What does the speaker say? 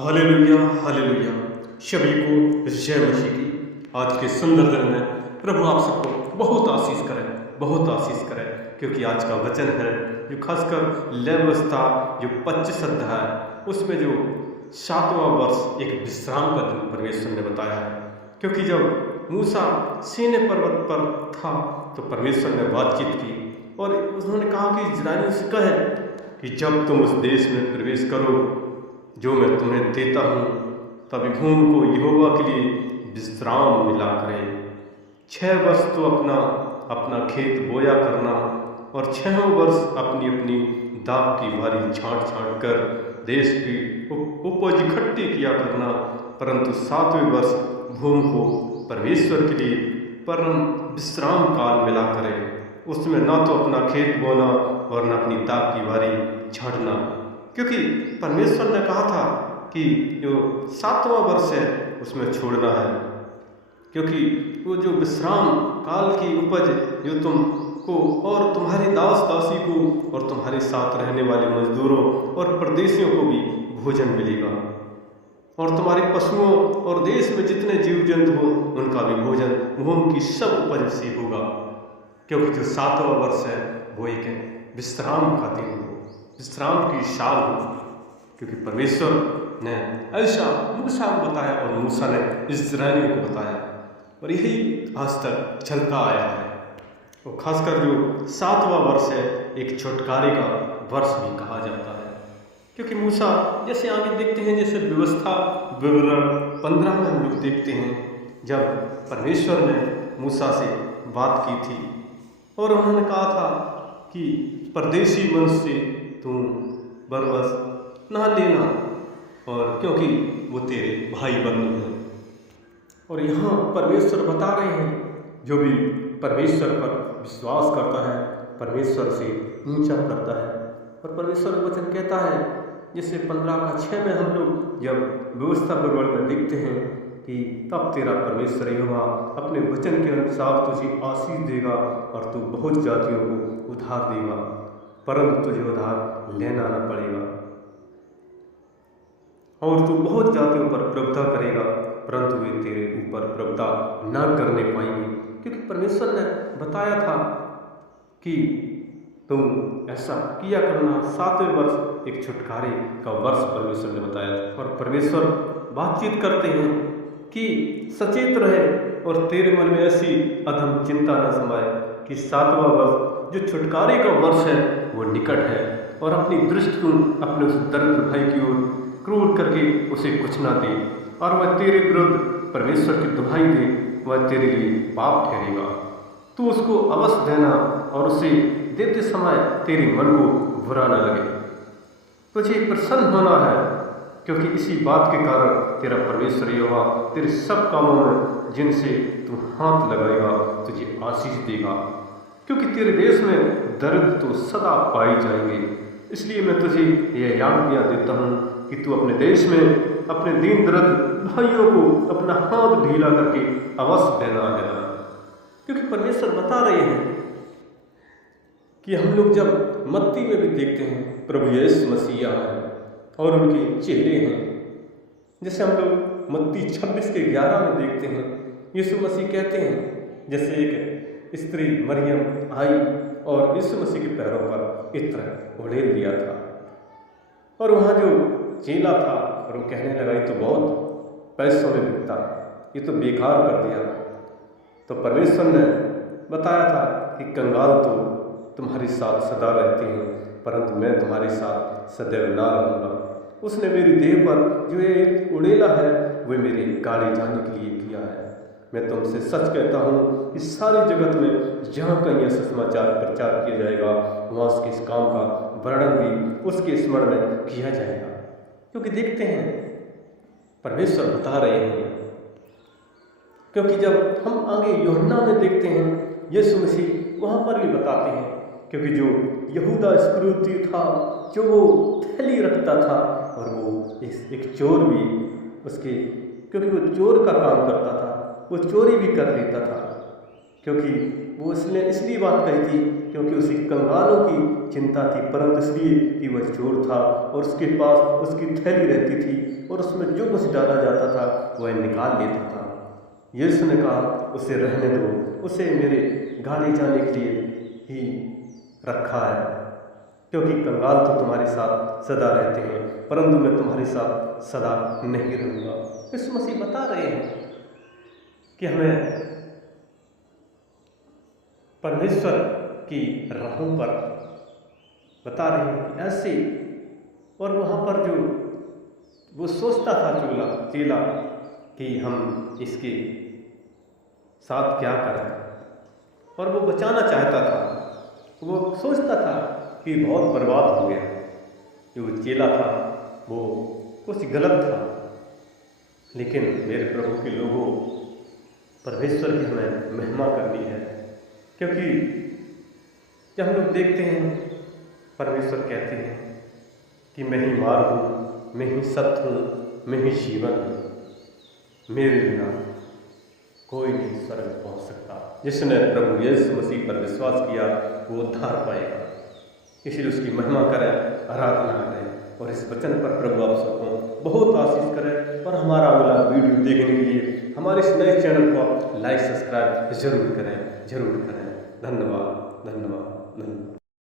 Hallelujah hallelujah. सभी को जय मसीह की। आज के सुंदर दिन में प्रभु आप सबको बहुत आशीष करें, बहुत आशीष करें, क्योंकि आज का वचन है जो खासकर लेवस्था जो 25 अध्याय उसमें जो 7वां वर्ष एक विश्राम का दिन परमेश्वर ने बताया है। क्योंकि जब मूसा सीने पर्वत पर था तो परमेश्वर ने बातचीत की और उन्होंने कहा कि इस्राएलियों से कहे कि जब तुम उस देश में प्रवेश करो जो मैं तुम्हें देता हूँ, तब भूमि को यहोवा के लिए विश्राम मिला करे। 6 वर्ष तो अपना अपना खेत बोया करना और 6 वर्ष अपनी अपनी दाख की बारी छांट छांट कर देश की उपज इकट्ठी किया करना, परंतु 7वें वर्ष भूमि को परमेश्वर के लिए परम विश्राम काल मिला करे। उसमें ना तो अपना खेत बोना और न अपनी दाख की बारी छांटना, क्योंकि परमेश्वर ने कहा था कि जो 7वां वर्ष है उसमें छोड़ना है, क्योंकि वो जो विश्राम काल की उपज जो तुमको और तुम्हारी दास दासी को और तुम्हारे साथ रहने वाले मजदूरों और परदेशियों को भी भोजन मिलेगा, और तुम्हारे पशुओं और देश में जितने जीव जंतु हो उनका भी भोजन भूमि की सब उपज से होगा। क्योंकि जो 7वां वर्ष है वो एक विश्राम का दिन हो, विश्राम की साल हो, क्योंकि परमेश्वर ने ऐसा मूसा को बताया और मूसा ने इस्राएलियों को बताया, और यही आज तक चलता आया है। और खासकर जो 7वां वर्ष है एक छुटकारे का वर्ष भी कहा जाता है, क्योंकि मूसा जैसे आगे देखते हैं, जैसे व्यवस्था विवरण 15 में हम लोग देखते हैं जब परमेश्वर ने मूसा से बात की थी और उन्होंने कहा था कि परदेशी वंश से तुम बरबस ना लेना, और क्योंकि वो तेरे भाई बंधु हैं। और यहाँ परमेश्वर बता रहे हैं जो भी परमेश्वर पर विश्वास करता है परमेश्वर से ऊंचा करता है। और परमेश्वर का वचन कहता है, जैसे 15:6 में हम लोग जब व्यवस्था विवरण में देखते हैं कि तब तेरा परमेश्वर यहोवा अपने वचन के अनुसार तुझे आशीष देगा और तू बहुत जातियों को उधार देगा, परंतु तुझे उधार लेना न पड़ेगा, और तू बहुत जातियों पर प्रभुता करेगा, परंतु वे तेरे ऊपर प्रभुता न करने पाएंगे। क्योंकि परमेश्वर ने बताया था कि तुम ऐसा किया करना। 7वें वर्ष एक छुटकारे का वर्ष परमेश्वर ने बताया, और परमेश्वर बातचीत करते हैं कि सचेत रहे और तेरे मन में ऐसी अधम चिंता न समाए कि 7वां वर्ष जो छुटकारे का वर्ष है वो निकट है, और अपनी दृष्टि को अपने उस दरिद्र भाई की ओर क्रूर करके उसे कुछ ना दे, और वह तेरे विरुद्ध परमेश्वर की दुहाई दे, वह तेरे लिए पाप ठहरेगा। तू उसको अवश्य देना और उसे देते समय तेरे मन को बुरा न लगे। तुझे प्रसन्न होना है, क्योंकि इसी बात के कारण तेरा परमेश्वर यहोवा तेरे सब कामों में जिनसे तू हाथ लगाएगा तुझे आशीष देगा, क्योंकि तेरे देश में दरिद्र तो सदा पाए जाएंगे। इसलिए मैं तुझे यह आज्ञा देता हूँ कि तू अपने देश में अपने दीन दरिद्र भाइयों को अपना हाथ ढीला करके अवश्य देना है। क्योंकि परमेश्वर बता रहे हैं कि हम लोग जब मत्ती में भी देखते हैं प्रभु यीशु मसीह है और उनके चेहरे हैं, जैसे हम लोग मत्ती 26:11 में देखते हैं, यीशु मसीह कहते हैं जैसे एक स्त्री मरियम आई और यीशु मसीह के पैरों पर इत्र उड़ेल दिया था, और वहाँ जो चेला था और वो कहने लगा ये तो बहुत पैसों में बिकता, ये तो बेकार कर दिया। तो परमेश्वर ने बताया था कि कंगाल तो तुम्हारे साथ सदा रहते हैं, परंतु मैं तुम्हारे साथ सदैव ना रहूँगा। उसने मेरी देह पर जो ये उड़ेला है वह मेरे गाड़ी जाने के लिए किया है। मैं तुमसे सच कहता हूँ इस सारी जगत में जहाँ कहीं ऐसा समाचार प्रचार किया जाएगा वहाँ उसके इस काम का वर्णन भी उसके स्मरण में किया जाएगा। क्योंकि देखते हैं परमेश्वर बता रहे हैं, क्योंकि जब हम आगे यूहन्ना में देखते हैं यीशु मसीह वहाँ पर भी बताते हैं, क्योंकि जो यहूदा इस्करियोती था जो वो थैली रखता था और वो एक चोर भी उसके, क्योंकि वो चोर का काम करता था, वो चोरी भी कर लेता था, क्योंकि वो इसने इसलिए बात कही थी क्योंकि उसे कंगालों की चिंता थी, परंतु इसलिए कि वह चोर था और उसके पास उसकी थैली रहती थी और उसमें जो कुछ डाला जाता था वह निकाल लेता था। यीशु ने कहा उसे रहने दो, उसे मेरे गाड़े जाने के लिए ही रखा है, क्योंकि कंगाल तो तुम्हारे साथ सदा रहते हैं परंतु मैं तुम्हारे साथ सदा नहीं रहूँगा। यीशु मसीह बता रहे हैं कि हमें परमेश्वर की राहों पर बता रहे हैं कि ऐसे, और वहाँ पर जो वो सोचता था चेला कि हम इसके साथ क्या करें, और वो बचाना चाहता था। वो सोचता था कि बहुत बर्बाद हो गया, जो चेला था वो कुछ गलत था। लेकिन मेरे प्रभु के लोगों, परमेश्वर की हमें महिमा करनी है, क्योंकि जब हम लोग देखते हैं परमेश्वर कहते हैं कि मैं ही मार्ग हूँ, मैं ही सत्य हूँ, मैं ही जीवन हूँ, मेरे बिना कोई नहीं स्वर्ग पहुँच सकता। जिसने प्रभु यीशु मसीह पर विश्वास किया वो उद्धार पाएगा। इसलिए उसकी महिमा करें, आराधना करें, और इस वचन पर प्रभु आप सबको बहुत आशीष करें। और हमारा अगला वीडियो देखने के लिए हमारे इस नए चैनल को लाइक सब्सक्राइब जरूर करें, जरूर करें। धन्यवाद, धन्यवाद, धन्यवाद।